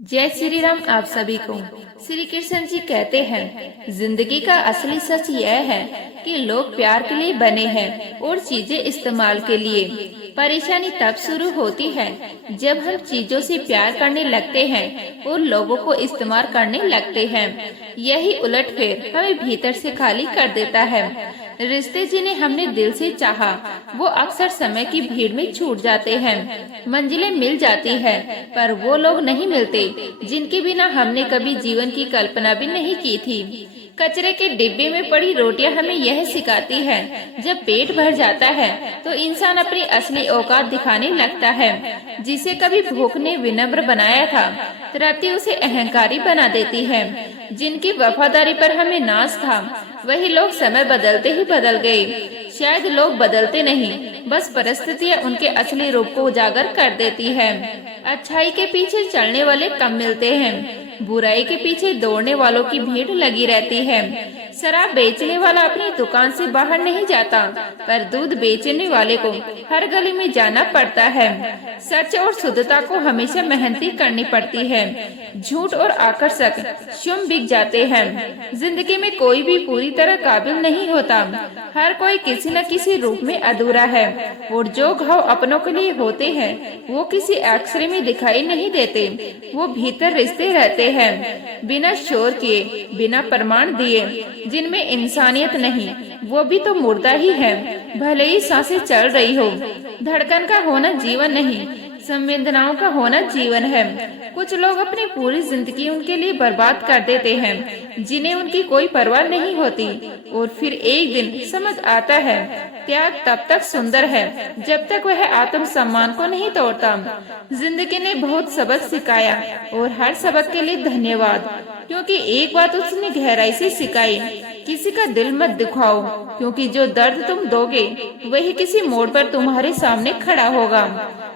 जय श्री राम। आप सभी को श्री कृष्ण जी कहते हैं, जिंदगी का असली सच यह है कि लोग प्यार के लिए बने हैं और चीजें इस्तेमाल के लिए। परेशानी तब शुरू होती है जब हम चीजों से प्यार करने लगते हैं और लोगों को इस्तेमाल करने लगते हैं। यही उलटफेर हमें भीतर से खाली कर देता है। रिश्ते जिन्हें हमने दिल से चाहा, वो अक्सर समय की भीड़ में छूट जाते हैं। मंजिलें मिल जाती है, पर वो लोग नहीं मिलते जिनके बिना हमने कभी जीवन की कल्पना भी नहीं की थी। कचरे के डिब्बे में पड़ी रोटियां हमें यह सिखाती है, जब पेट भर जाता है तो इंसान अपनी असली औकात दिखाने लगता है। जिसे कभी भूख ने विनम्र बनाया था, तृप्ति उसे अहंकारी बना देती है। जिनकी वफादारी पर हमें नाज था, वही लोग समय बदलते ही बदल गए। शायद लोग बदलते नहीं, बस परिस्थितियाँ उनके असली रूप को उजागर कर देती है। अच्छाई के पीछे चलने वाले कम मिलते हैं, बुराई के पीछे दौड़ने वालों की भीड़ लगी रहती है। शराब बेचने वाला अपनी दुकान से बाहर नहीं जाता, पर दूध बेचने वाले को हर गली में जाना पड़ता है। सच और शुद्धता को हमेशा मेहनती करनी पड़ती है। झूठ और आकर्षक स्वयं बिक जाते हैं। जिंदगी में कोई भी पूरी तरह काबिल नहीं होता, हर कोई किसी न किसी रूप में अधूरा है। और जो घाव अपनों के लिए होते हैं, वो किसी एक्सरे में दिखाई नहीं देते, वो भीतर रिश्ते रहते हैं, बिना शोर किए, बिना प्रमाण दिए। जिनमें इंसानियत नहीं, वो भी तो मुर्दा ही है। भले ही सांसें चल रही हो, धड़कन का होना जीवन नहीं, संवेदनाओं का होना जीवन है। कुछ लोग अपनी पूरी जिंदगी उनके लिए बर्बाद कर देते हैं, जिन्हें उनकी कोई परवाह नहीं होती। और फिर एक दिन समझ आता है, त्याग तब तक सुंदर है जब तक वह आत्म सम्मान को नहीं तोड़ता। जिंदगी ने बहुत सबक सिखाया, और हर सबक के लिए धन्यवाद, क्योंकि एक बात उसने गहराई से सिखाई, किसी का दिल मत दुखाओ, क्योंकि जो दर्द तुम दोगे वही किसी मोड़ पर तुम्हारे सामने खड़ा होगा।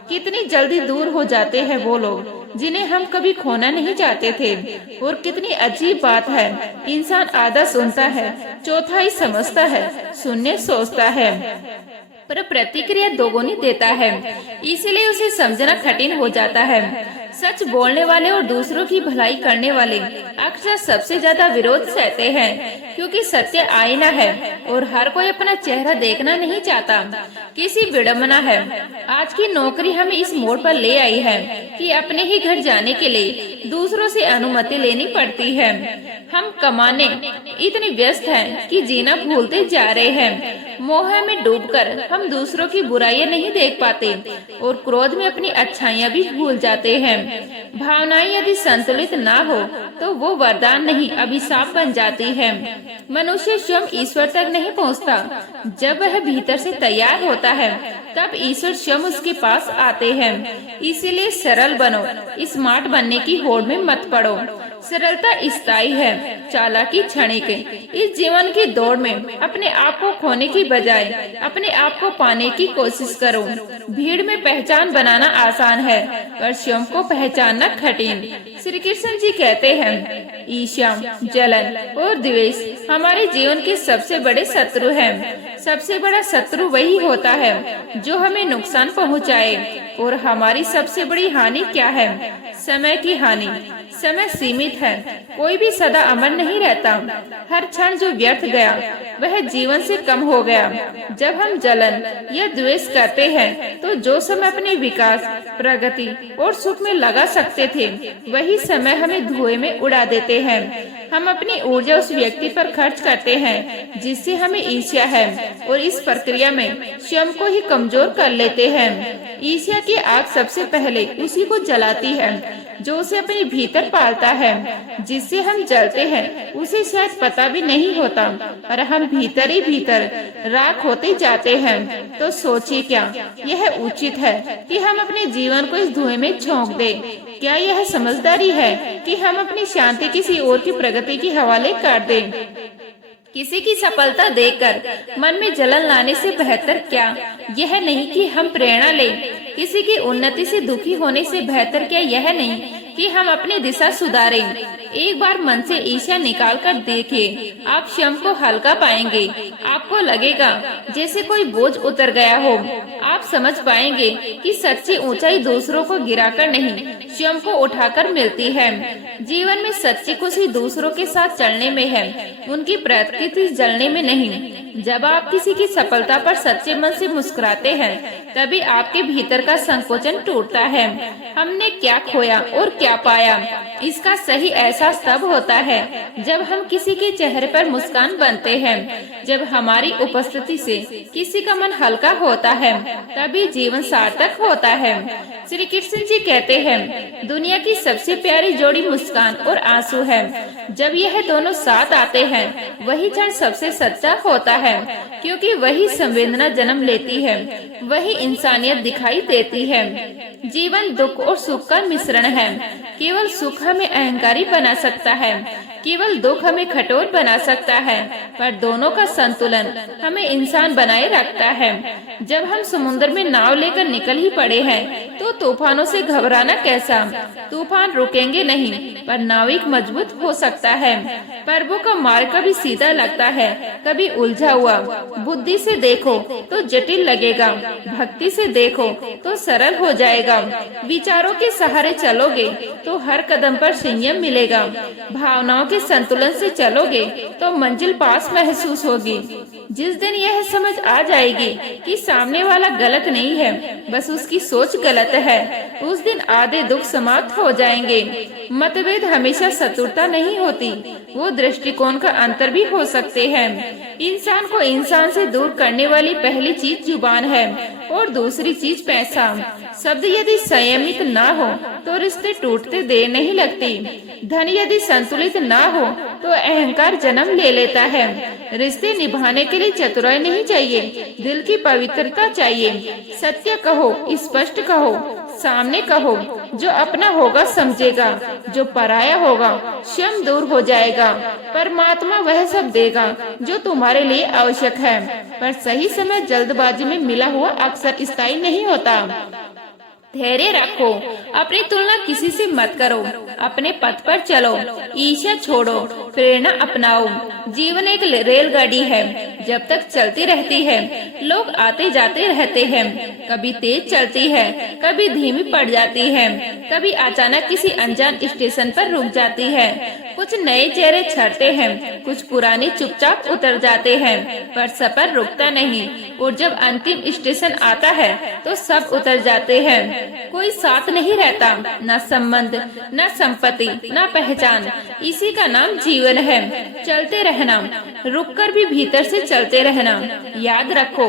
कितनी जल्दी दूर हो जाते हैं वो लोग जिन्हें हम कभी खोना नहीं चाहते थे। और कितनी अजीब बात है, इंसान आधा सुनता है, चौथाई समझता है, शून्य सोचता है, पर प्रतिक्रिया दोगुनी देता है। इसीलिए उसे समझना कठिन हो जाता है। सच बोलने वाले और दूसरों की भलाई करने वाले अक्सर सबसे ज्यादा विरोध सहते हैं, क्योंकि सत्य आईना है और हर कोई अपना चेहरा देखना नहीं चाहता। किसी विडम्बना है, आज की नौकरी हमें इस मोड़ पर ले आई है कि अपने ही घर जाने के लिए दूसरों से अनुमति लेनी पड़ती है। हम कमाने इतने व्यस्त हैं कि जीना भूलते जा रहे हैं। मोह में डूबकर हम दूसरों की बुराइयां नहीं देख पाते और क्रोध में अपनी अच्छाइयां भी भूल जाते हैं। भावनाएं यदि संतुलित ना हो तो वो वरदान नहीं, अभिशाप बन जाती है। मनुष्य स्वयं ईश्वर तक नहीं पहुंचता। जब वह भीतर से तैयार होता है, तब ईश्वर स्वयं उसके पास आते हैं। इसीलिए सरल बनो, स्मार्ट बनने की होड़ में मत पड़ो। सरलता स्थायी है, चालाकी क्षणिक। इस जीवन की दौड़ में अपने आप को खोने की बजाय अपने आप को पाने की कोशिश करो। भीड़ में पहचान बनाना आसान है, पर स्वयं को पहचानना कठिन। श्री कृष्ण जी कहते हैं, ईर्ष्या, जलन और द्वेष हमारे जीवन के सबसे बड़े शत्रु हैं। सबसे बड़ा शत्रु वही होता है जो हमें नुकसान पहुंचाए। और हमारी सबसे बड़ी हानि क्या है? समय की हानि। समय सीमित है, कोई भी सदा अमर नहीं रहता। हर क्षण जो व्यर्थ गया वह जीवन से कम हो गया। जब हम जलन या द्वेष करते हैं, तो जो समय अपने विकास, प्रगति और सुख में लगा सकते थे, वही समय हमें धुएं में उड़ा देते हैं। हम अपनी ऊर्जा उस व्यक्ति पर खर्च करते हैं जिससे हमें ईर्ष्या है, और इस प्रक्रिया में स्वयं को ही कमजोर कर लेते हैं। ईर्ष्या की आग सबसे पहले उसी को जलाती है जो उसे अपने भीतर पालता है। जिससे हम जलते हैं उसे शायद पता भी नहीं होता, और हम भीतर ही भीतर राख होते जाते हैं। तो सोचिए, क्या यह उचित है कि हम अपने जीवन को इस धुएं में झोंक दें? क्या यह समझदारी है कि हम अपनी शांति किसी और की प्रगति के हवाले कर दें? किसी की सफलता देखकर मन में जलन लाने से बेहतर क्या यह नहीं कि हम प्रेरणा लें? किसी की उन्नति से दुखी होने से बेहतर क्या यह नहीं कि हम अपनी दिशा सुधारें। एक बार मन से ईर्ष्या निकाल कर देखिए, आप स्वयं को हल्का पाएंगे। आपको लगेगा जैसे कोई बोझ उतर गया हो। आप समझ पाएंगे कि सच्ची ऊंचाई दूसरों को गिराकर नहीं, स्वयं को उठाकर मिलती है। जीवन में सच्ची खुशी दूसरों के साथ चलने में है, उनकी प्रकृति जलने में नहीं। जब आप किसी की सफलता पर सच्चे मन से मुस्कुराते हैं, तभी आपके भीतर का संकोचन टूटता है। हमने क्या खोया और क्या पाया, इसका सही एहसास तब होता है जब हम किसी के चेहरे पर मुस्कान बनते हैं। जब हमारी उपस्थिति से किसी का मन हल्का होता है, तभी जीवन सार्थक होता है। श्री कृष्ण जी कहते हैं, दुनिया की सबसे प्यारी जोड़ी मुस्कान और आंसू है। जब यह दोनों साथ आते हैं, वही क्षण सबसे सच्चा होता है, क्योंकि वही संवेदना जन्म लेती है, वही इंसानियत दिखाई देती है। जीवन दुख और सुख का मिश्रण है। केवल सुख हमें अहंकारी बना सकता है, केवल दुख हमें कठोर बना सकता है, पर दोनों का संतुलन हमें इंसान बनाए रखता है। जब हम समुद्र में नाव लेकर निकल ही पड़े हैं, तो तूफानों से घबराना कैसा। तूफान रुकेंगे नहीं, पर नाविक मजबूत हो सकता है। प्रभु का मार्ग कभी सीधा लगता है, कभी उलझा हुआ। बुद्धि से देखो तो जटिल लगेगा, भक्ति से देखो तो सरल हो जाएगा। विचारों के सहारे चलोगे तो हर कदम पर संयम मिलेगा। भावनाओं के संतुलन से चलोगे तो मंजिल पास महसूस होगी। जिस दिन यह समझ आ जाएगी कि सामने वाला गलत नहीं है, बस उसकी सोच गलत है, उस दिन आधे दुख समाप्त हो जाएंगे। मतभेद हमेशा शत्रुता नहीं होती, वो दृष्टिकोण का अंतर भी हो सकते हैं। इंसान को इंसान से दूर करने वाली पहली चीज जुबान है और दूसरी चीज पैसा। शब्द यदि संयमित ना हो तो रिश्ते टूटते देर नहीं लगती। धन यदि संतुलित ना हो तो अहंकार जन्म ले लेता है। रिश्ते निभाने के लिए चतुराई नहीं चाहिए, दिल की पवित्रता चाहिए। सत्य कहो, स्पष्ट कहो, सामने कहो। जो अपना होगा समझेगा, जो पराया होगा स्वयं दूर हो जाएगा। परमात्मा वह सब देगा जो तुम्हारे लिए आवश्यक है, पर सही समय जल्दबाजी में मिला हुआ अक्सर स्थायी नहीं होता। धैर्य रखो, अपनी तुलना किसी से मत करो, अपने पथ पर चलो, ईर्ष्या छोड़ो, प्रेरणा अपनाओ। जीवन एक रेलगाड़ी है, जब तक चलती रहती है लोग आते जाते रहते हैं। कभी तेज चलती है, कभी धीमी पड़ जाती है, कभी अचानक किसी अनजान स्टेशन पर रुक जाती है। कुछ नए चेहरे छाते हैं, कुछ पुराने चुपचाप उतर जाते हैं, पर सफर रुकता नहीं। और जब अंतिम स्टेशन आता है तो सब उतर जाते हैं। कोई साथ नहीं रहता, न संबंध, न संपत्ति, न पहचान। इसी का नाम जीवन है। चलते रहना, रुककर भी भीतर से चलते रहना। याद रखो,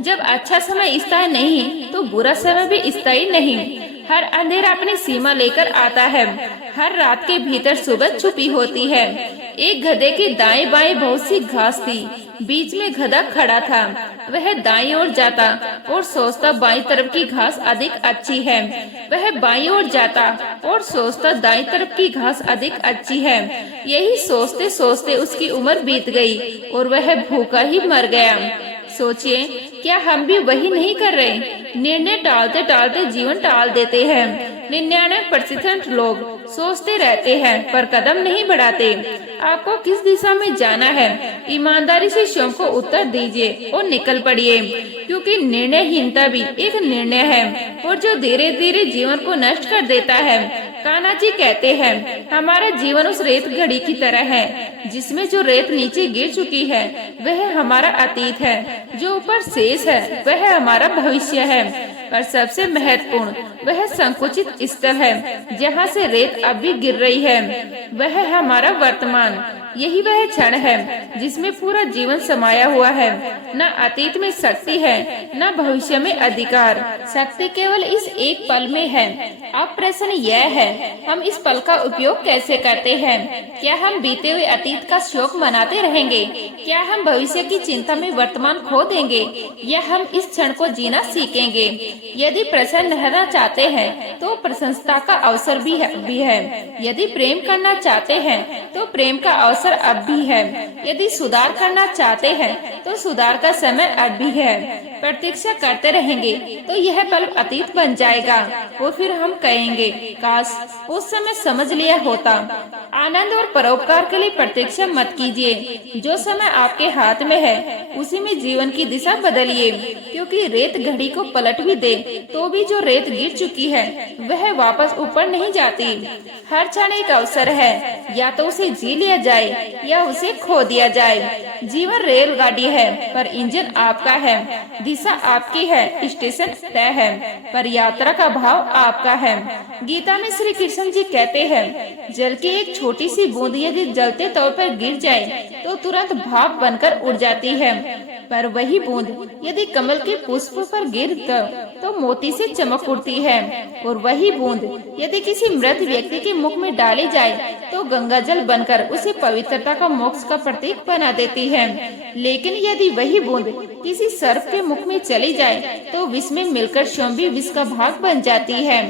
जब अच्छा समय स्थायी नहीं तो बुरा समय भी स्थायी नहीं। हर अंधेरा अपनी सीमा लेकर आता है, हर रात के भीतर सुबह छुपी होती है। एक गधे के दाएं बाएं बहुत सी घास थी, बीच में गधा खड़ा था। वह दाईं ओर जाता और सोचता बाईं तरफ की घास अधिक अच्छी है। वह बाईं ओर जाता और सोचता दाईं तरफ की घास अधिक अच्छी है। यही सोचते सोचते उसकी उम्र बीत गई और वह भूखा ही मर गया। सोचिए, क्या हम भी वही नहीं कर रहे? निर्णय टालते टालते जीवन टाल देते हैं। 99% लोग सोचते रहते हैं पर कदम नहीं बढ़ाते। आपको किस दिशा में जाना है, ईमानदारी से स्वयं को उत्तर दीजिए और निकल पड़िए, क्योंकि निर्णयहीनता भी एक निर्णय है और जो धीरे धीरे जीवन को नष्ट कर देता है। कान्हा जी कहते हैं, हमारा जीवन उस रेत घड़ी की तरह है, जिसमें जो रेत नीचे गिर चुकी है वह हमारा अतीत है, जो ऊपर शेष है वह हमारा भविष्य है। पर सबसे महत्वपूर्ण वह संकुचित स्थल है जहाँ से रेत अब भी गिर रही है, वह है हमारा वर्तमान। यही वह क्षण है जिसमें पूरा जीवन समाया हुआ है। न अतीत में शक्ति है, न भविष्य में अधिकार। शक्ति केवल इस एक पल में है। अब प्रश्न यह है, हम इस पल का उपयोग कैसे करते हैं? क्या हम बीते हुए अतीत का शोक मनाते रहेंगे? क्या हम भविष्य की चिंता में वर्तमान खो देंगे, या हम इस क्षण को जीना सीखेंगे? यदि प्रसन्न रहना चाहते हैं तो प्रशंसा का अवसर भी है। यदि प्रेम करना चाहते हैं तो प्रेम का अवसर अवसर अब भी है। यदि सुधार करना चाहते हैं तो सुधार का समय अब भी है। प्रतीक्षा करते रहेंगे तो यह पल अतीत बन जाएगा और फिर हम कहेंगे काश उस समय समझ लिया होता। आनंद और परोपकार के लिए प्रतीक्षा मत कीजिए। जो समय आपके हाथ में है उसी में जीवन की दिशा बदलिए, क्योंकि रेत घड़ी को पलट भी दे तो भी जो रेत गिर चुकी है वह वापस ऊपर नहीं जाती। हर क्षण एक अवसर है, या तो उसे जी लिया जाए या उसे खो दिया जाए। जीवन रेलगाड़ी है पर इंजन आपका है, दिशा आपकी है, स्टेशन तय है पर यात्रा का भाव आपका है। गीता में श्री कृष्ण जी कहते हैं, जल की एक छोटी सी बूंद यदि जलते तौर पर गिर जाए तो तुरंत भाप बनकर उड़ जाती है, पर वही बूंद यदि कमल के पुष्प पर गिर तो मोती से चमक उठती है। और वही बूंद यदि किसी मृत व्यक्ति के मुख में डाली जाए तो गंगा जल बनकर उसे पवित्रता का मोक्ष का प्रतीक बना देती है। लेकिन यदि वही बूंद किसी सर्प के मुख में चली जाए तो विष में मिलकर स्वयं भी विष का भाग बन जाती है।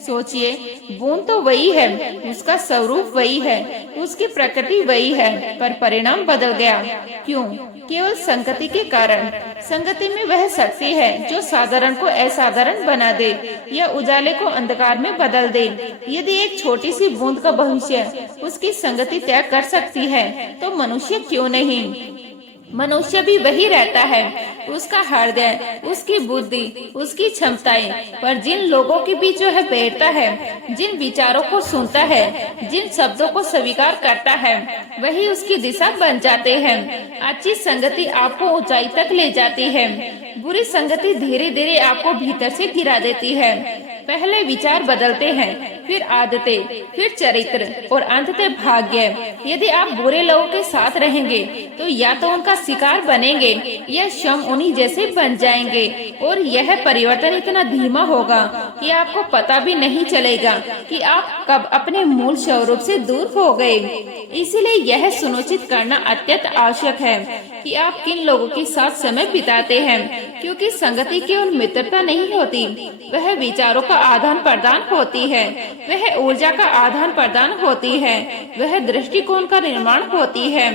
सोचिए, बूंद तो वही है, उसका स्वरूप वही है, उसकी प्रकृति वही है, पर परिणाम बदल गया। क्यों? केवल संगति के कारण। संगति में वह शक्ति है जो साधारण को असाधारण बना दे या उजाले को अंधकार में बदल दे। यदि एक छोटी सी बूंद का भविष्य उसकी संगति तय कर सकती है तो मनुष्य क्यों नहीं? मनुष्य भी वही रहता है, उसका हृदय, उसकी बुद्धि, उसकी क्षमताएं, पर जिन लोगों के बीच जो है बैठता है, जिन विचारों को सुनता है, जिन शब्दों को स्वीकार करता है, वही उसकी दिशा बन जाते हैं। अच्छी संगति आपको ऊंचाई तक ले जाती है, बुरी संगति धीरे धीरे आपको भीतर से गिरा देती है। पहले विचार बदलते हैं, फिर आदतें, फिर चरित्र और अंततः भाग्य। यदि आप बुरे लोगों के साथ रहेंगे तो या तो उनका शिकार बनेंगे या स्वयं उन्हीं जैसे बन जाएंगे, और यह परिवर्तन इतना धीमा होगा कि आपको पता भी नहीं चलेगा कि आप कब अपने मूल स्वरूप से दूर हो गए। इसीलिए यह सुनिश्चित करना अत्यंत आवश्यक है कि आप किन लोगों के साथ समय बिताते हैं, क्योंकि संगति केवल मित्रता नहीं होती, वह विचारों का आदान प्रदान होती है, वह ऊर्जा का आदान प्रदान होती है, वह दृष्टिकोण का निर्माण होती है।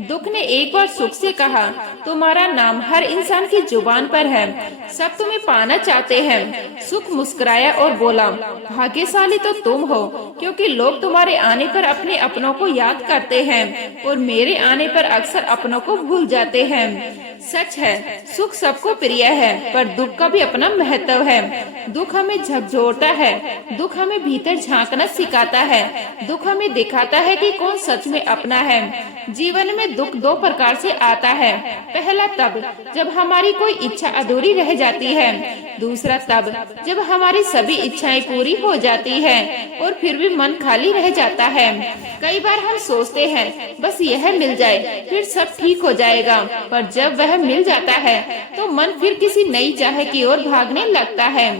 दुख ने एक बार सुख से कहा, तुम्हारा नाम हर इंसान की जुबान पर है, सब तुम्हें पाना चाहते हैं। सुख मुस्कुराया और बोला, भाग्यशाली तो तुम हो, क्योंकि लोग तुम्हारे आने पर अपने अपनों को याद करते हैं और मेरे आने पर अक्सर अपनों को भूल जाते हैं। सच है, सुख सबको प्रिय है, पर दुख का भी अपना महत्व है। दुख हमें झकझोरता है, दुख हमें भीतर झांकना सिखाता है, दुख हमें दिखाता है कि कौन सच में अपना है। जीवन में दुख दो प्रकार से आता है। पहला तब जब हमारी कोई इच्छा अधूरी रह जाती है, दूसरा तब जब हमारी सभी इच्छाएं पूरी हो जाती है और फिर भी मन खाली रह जाता है। कई बार हम सोचते हैं बस यह मिल जाए फिर सब ठीक हो जाएगा, पर जब वह मिल जाता है तो मन फिर किसी नई चाह की ओर भागने लगता है।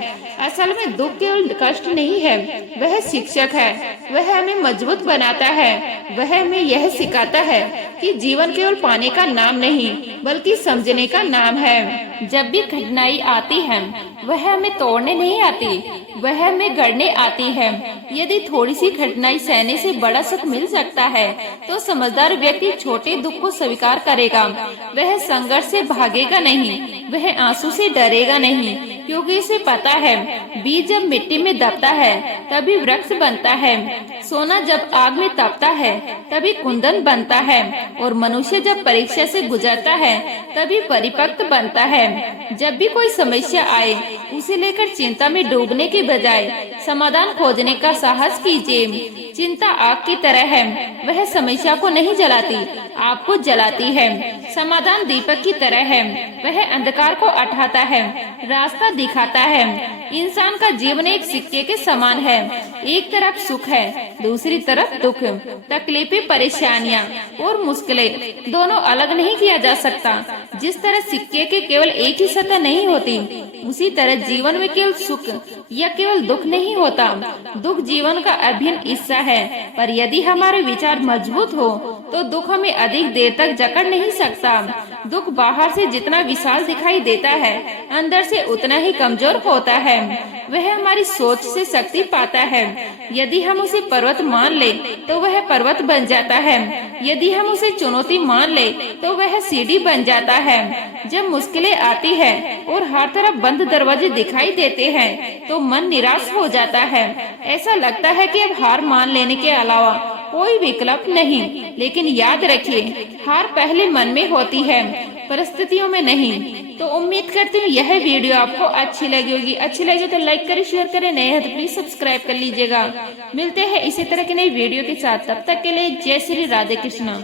असल में दुख केवल कष्ट नहीं है, वह शिक्षक है, वह हमें मजबूत बनाता है, वह हमें यह सिखाता है कि जीवन केवल पाने का नाम नहीं बल्कि समझने का नाम है। जब भी कठिनाई आती है वह हमें तोड़ने नहीं आती, वह हमें गढ़ने आती है। यदि थोड़ी सी कठिनाई सहने से बड़ा सुख मिल सकता है तो समझदार व्यक्ति छोटे दुख को स्वीकार करेगा। वह संघर्ष से भागेगा नहीं, वह आंसू से डरेगा नहीं, क्योंकि इसे पता है बीज जब मिट्टी में दबता है तभी वृक्ष बनता है, सोना जब आग में तपता है तभी कुंदन बनता है, और मनुष्य जब परीक्षा से गुजरता है तभी परिपक्व बनता है। जब भी कोई समस्या आए उसे लेकर चिंता में डूबने के बजाय समाधान खोजने का साहस कीजिए। चिंता आग की तरह है, वह समस्या को नहीं जलाती, आपको जलाती है। समाधान दीपक की तरह है, वह अंधकार को हटाता है, रास्ता दिखाता है। इंसान का जीवन एक सिक्के के समान है, एक तरफ सुख है, दूसरी तरफ दुख, तकलीफें, परेशानियाँ और मुश्किलें, दोनों अलग नहीं किया जा सकता। जिस तरह सिक्के के केवल एक ही सतह नहीं होती, उसी तरह जीवन में केवल सुख या केवल दुख नहीं होता। दुख जीवन का अभिन्न हिस्सा है, पर यदि हमारे विचार मजबूत हो तो दुख हमें अधिक देर तक जकड़ नहीं सकता। दुख बाहर से जितना विशाल दिखाई देता है, अंदर से उतना ही कमजोर होता है। वह हमारी सोच से शक्ति पाता है। यदि हम उसे पर्वत मान ले तो वह पर्वत बन जाता है। यदि हम उसे चुनौती मान ले तो वह सीढ़ी बन जाता है। जब मुश्किलें आती है और हर तरफ बंद दरवाजे दिखाई देते हैं तो मन निराश हो जाता है। ऐसा लगता है कि अब हार मान लेने के अलावा कोई विकल्प नहीं। लेकिन याद रखिए, हार पहले मन में होती है, परिस्थितियों में नहीं। तो उम्मीद करती हूँ यह वीडियो आपको अच्छी लगी होगी। अच्छी लगी तो लाइक करें, शेयर करें, नए हैं तो प्लीज सब्सक्राइब कर लीजिएगा। मिलते हैं इसी तरह की नई वीडियो के साथ, तब तक के लिए जय श्री राधे कृष्णा।